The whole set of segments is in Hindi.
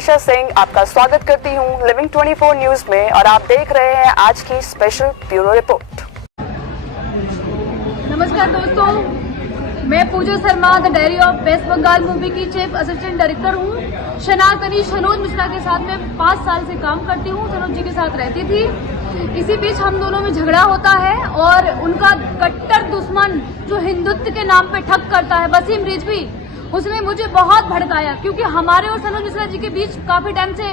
मनीषा सिंह आपका स्वागत करती हूं लिविंग 24 न्यूज में और आप देख रहे हैं आज की स्पेशल ब्यूरो रिपोर्ट। नमस्कार दोस्तों, मैं Pooja Sharma the diary of West Bengal movie की चीफ असिस्टेंट डायरेक्टर हूँ। सनातनी सनोज मिश्रा के साथ मैं 5 साल से काम करती हूँ। सनोज जी के साथ रहती थी। इसी बीच हम दोनों में झगड़ा होता है और उनका कट्टर दुश्मन जो हिंदुत्व के नाम पे ठग करता है वसीम रिजवी, उसने मुझे बहुत भड़काया क्योंकि हमारे और सनोज मिश्रा जी के बीच काफी टाइम से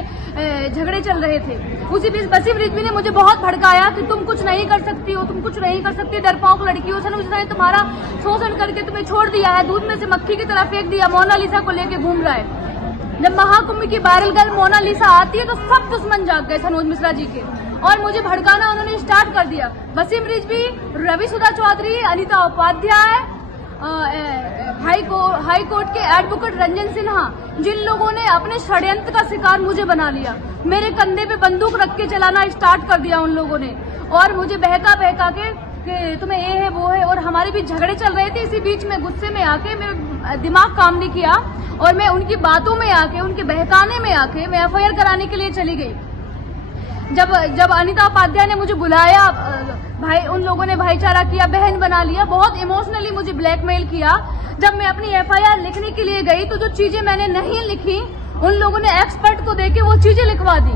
झगड़े चल रहे थे। उसी बीच वसीम रिजवी ने मुझे बहुत भड़काया कि तुम कुछ नहीं कर सकती हो, तुम कुछ नहीं कर सकती, डरपोक लड़की हो। सनोज मिश्रा ने तुम्हारा शोषण करके तुम्हें छोड़ दिया है, दूध में से मक्खी की तरह फेंक दिया। मोनालिसा को लेके घूम रहा है। जब महाकुंभ की वायरल गर्ल मोनालिसा आती है तो सब दुश्मन जाग गए सनोज मिश्रा जी के और मुझे भड़काना उन्होंने स्टार्ट कर दिया। वसीम रिजवी, रवि सुधा चौधरी, अनिता उपाध्याय, हाई कोर्ट के एडवोकेट रंजन सिन्हा, जिन लोगों ने अपने षड्यंत्र का शिकार मुझे बना लिया, मेरे कंधे पे बंदूक रख के चलाना स्टार्ट कर दिया उन लोगों ने और मुझे बहका के कि तुम्हें ये है वो है, और हमारे बीच झगड़े चल रहे थे। इसी बीच में गुस्से में आके मेरा दिमाग काम नहीं किया और मैं उनकी बातों में आके, उनके बहकाने में आके मैं एफआईआर कराने के लिए चली गई। जब अनिता उपाध्याय ने मुझे बुलाया, भाई उन लोगों ने भाईचारा किया, बहन बना लिया, बहुत इमोशनली मुझे ब्लैकमेल किया। जब मैं अपनी एफआईआर लिखने के लिए गई तो जो चीजें मैंने नहीं लिखी उन लोगों ने एक्सपर्ट को देके वो चीजें लिखवा दी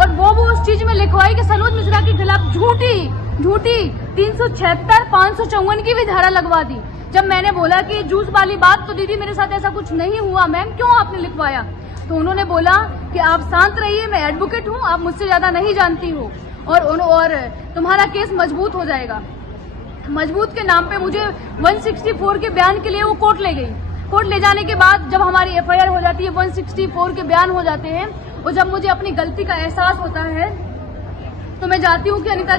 और वो उस चीज में लिखवाई कि सनोज मिश्रा के खिलाफ झूठी 376, 554 की भी धारा लगवा दी। जब मैंने बोला कि जूस वाली बात, तो दीदी मेरे साथ ऐसा कुछ नहीं हुआ मैम, क्यों आपने लिखवाया? तो उन्होंने बोला कि आप शांत रहिए, मैं एडवोकेट हूँ, आप मुझसे ज्यादा नहीं जानती हो और तुम्हारा केस मजबूत हो जाएगा। मजबूत के नाम पे मुझे 164 के बयान के लिए वो कोर्ट ले गई। कोर्ट ले जाने के बाद जब हमारी एफआईआर हो जाती है, 164 के बयान हो जाते हैं और जब मुझे अपनी गलती का एहसास होता है तो मैं जाती हूँ कि अनिता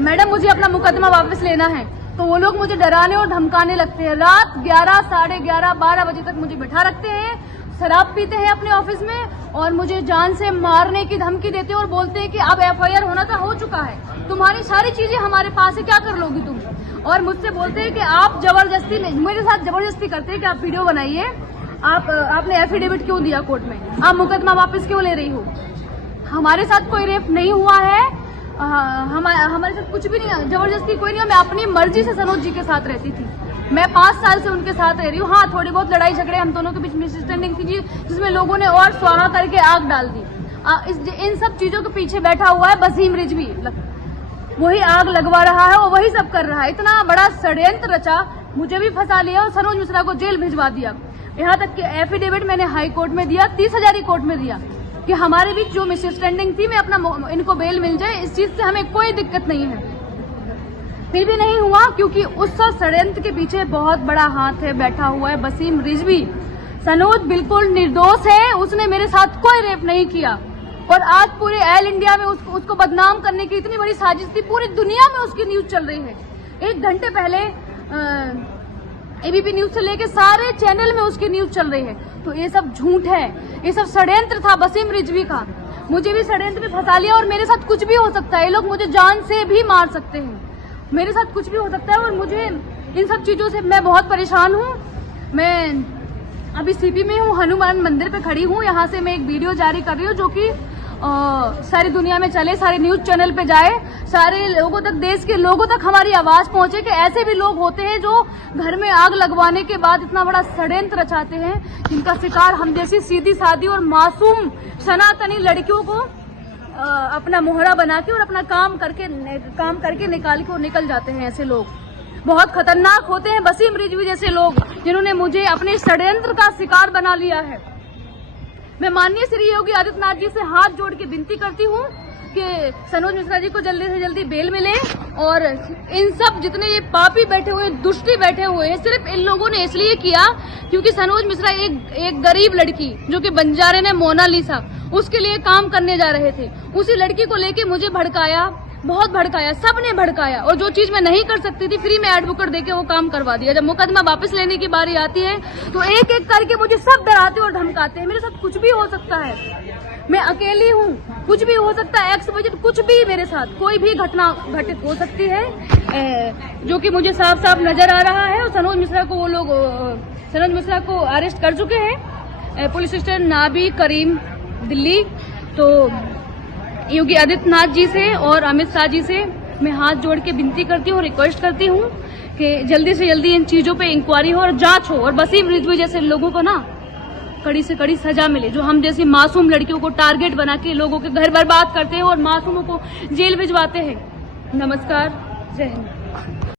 मैडम मुझे अपना मुकदमा वापस लेना है। तो वो लोग मुझे डराने और धमकाने लगते हैं। रात 11, साढ़े 11, 12 बजे तक मुझे बैठा रखते हैं, शराब पीते हैं अपने ऑफिस में और मुझे जान से मारने की धमकी देते हैं और बोलते हैं कि अब एफआईआर होना तो हो चुका है, तुम्हारी सारी चीजें हमारे पास है, क्या कर लोगी तुम? और मुझसे बोलते हैं कि आप जबरदस्ती, मेरे साथ जबरदस्ती करते हैं कि आप वीडियो बनाइए, आपने एफिडेविट क्यों दिया कोर्ट में, आप मुकदमा वापस क्यों ले रही हो? हमारे साथ कोई रेप नहीं हुआ है, हमारे साथ कुछ भी नहीं, जबरदस्ती कोई नहीं। मैं अपनी मर्जी से सनोज जी के साथ रहती थी। मैं 5 साल से उनके साथ रह रही हूँ। हाँ, थोड़ी बहुत लड़ाई झगड़े हम दोनों के बीच मिसअंडरस्टैंडिंग थी जिसमें लोगों ने और स्वाहा करके आग डाल दी। इन सब चीजों के पीछे बैठा हुआ है वसीम रिजवी, वही आग लगवा रहा है और वही सब कर रहा है। इतना बड़ा षड्यंत्र रचा, मुझे भी फंसा लिया और सनोज मिश्रा को जेल भिजवा दिया। यहाँ तक कि एफिडेविट मैंने हाई कोर्ट में दिया, 30,000 कोर्ट में दिया कि हमारे बीच जो मिसअंडरस्टैंडिंग थी, मैं अपना इनको बेल मिल जाए, इस चीज से हमें कोई दिक्कत नहीं है। फिर भी नहीं हुआ क्योंकि उस षड्यंत्र के पीछे बहुत बड़ा हाथ है, बैठा हुआ है वसीम रिजवी। सनोज बिल्कुल निर्दोष है, उसने मेरे साथ कोई रेप नहीं किया और आज पूरे ऑल इंडिया में उसको बदनाम करने की इतनी बड़ी साजिश थी, पूरी दुनिया में उसकी न्यूज चल रही है। 1 घंटे पहले एबीपी न्यूज से लेके सारे चैनल में उसकी न्यूज चल रही है। तो ये सब झूठ है, ये सब षड्यंत्र था वसीम रिजवी का। मुझे भी षड्यंत्र में फंसा लिया और मेरे साथ कुछ भी हो सकता है, ये लोग मुझे जान से भी मार सकते हैं, मेरे साथ कुछ भी हो सकता है और मुझे इन सब चीजों से मैं बहुत परेशान हूँ। मैं अभी सीपी में हूँ, हनुमान मंदिर पे खड़ी हूँ। यहाँ से मैं एक वीडियो जारी कर रही हूँ जो कि सारी दुनिया में चले, सारे न्यूज चैनल पे जाए, सारे लोगों तक, देश के लोगों तक हमारी आवाज पहुंचे कि ऐसे भी लोग होते हैं जो घर में आग लगवाने के बाद इतना बड़ा षड्यंत्र रचाते हैं, जिनका शिकार हम जैसी सीधी सादी और मासूम सनातनी लड़कियों को अपना मोहरा बना के और अपना काम करके निकाल के और निकल जाते हैं। ऐसे लोग बहुत खतरनाक होते हैं, वसीम रिजवी जैसे लोग, जिन्होंने मुझे अपने षड्यंत्र का शिकार बना लिया है। मैं माननीय श्री योगी आदित्यनाथ जी से हाथ जोड़ के विनती करती हूँ कि सनोज मिश्रा जी को जल्दी से जल्दी बेल मिले और इन सब जितने ये पापी बैठे हुए, दुष्टी बैठे हुए हैं, सिर्फ इन लोगों ने इसलिए किया क्योंकि सनोज मिश्रा एक गरीब लड़की जो कि बंजारे ने मोनालिसा, उसके लिए काम करने जा रहे थे, उसी लड़की को लेके मुझे भड़काया, बहुत भड़काया, सबने भड़काया और जो चीज मैं नहीं कर सकती थी फ्री में एडवोकेट देके वो काम करवा दिया। जब मुकदमा वापस लेने की बारी आती है तो एक एक करके मुझे सब डराते और धमकाते हैं। मेरे साथ कुछ भी हो सकता है, मैं अकेली हूँ, कुछ भी हो सकता है, XYZ कुछ भी मेरे साथ कोई भी घटना घटित हो सकती है, जो कि मुझे साफ साफ नजर आ रहा है। और सनोज मिश्रा को वो लोग सनोज मिश्रा को अरेस्ट कर चुके हैं। पुलिस स्टेशन नाबी करीम दिल्ली। तो योगी आदित्यनाथ जी से और अमित शाह जी से मैं हाथ जोड़ के विनती करती हूँ, रिक्वेस्ट करती हूँ कि जल्दी से जल्दी इन चीजों पे इंक्वायरी हो और जांच हो और वसीम रिजवी जैसे लोगों को ना कड़ी से कड़ी सजा मिले, जो हम जैसी मासूम लड़कियों को टारगेट बना के लोगों के घर बर्बाद करते हैं और मासूमों को जेल भिजवाते हैं। नमस्कार, जय हिंद।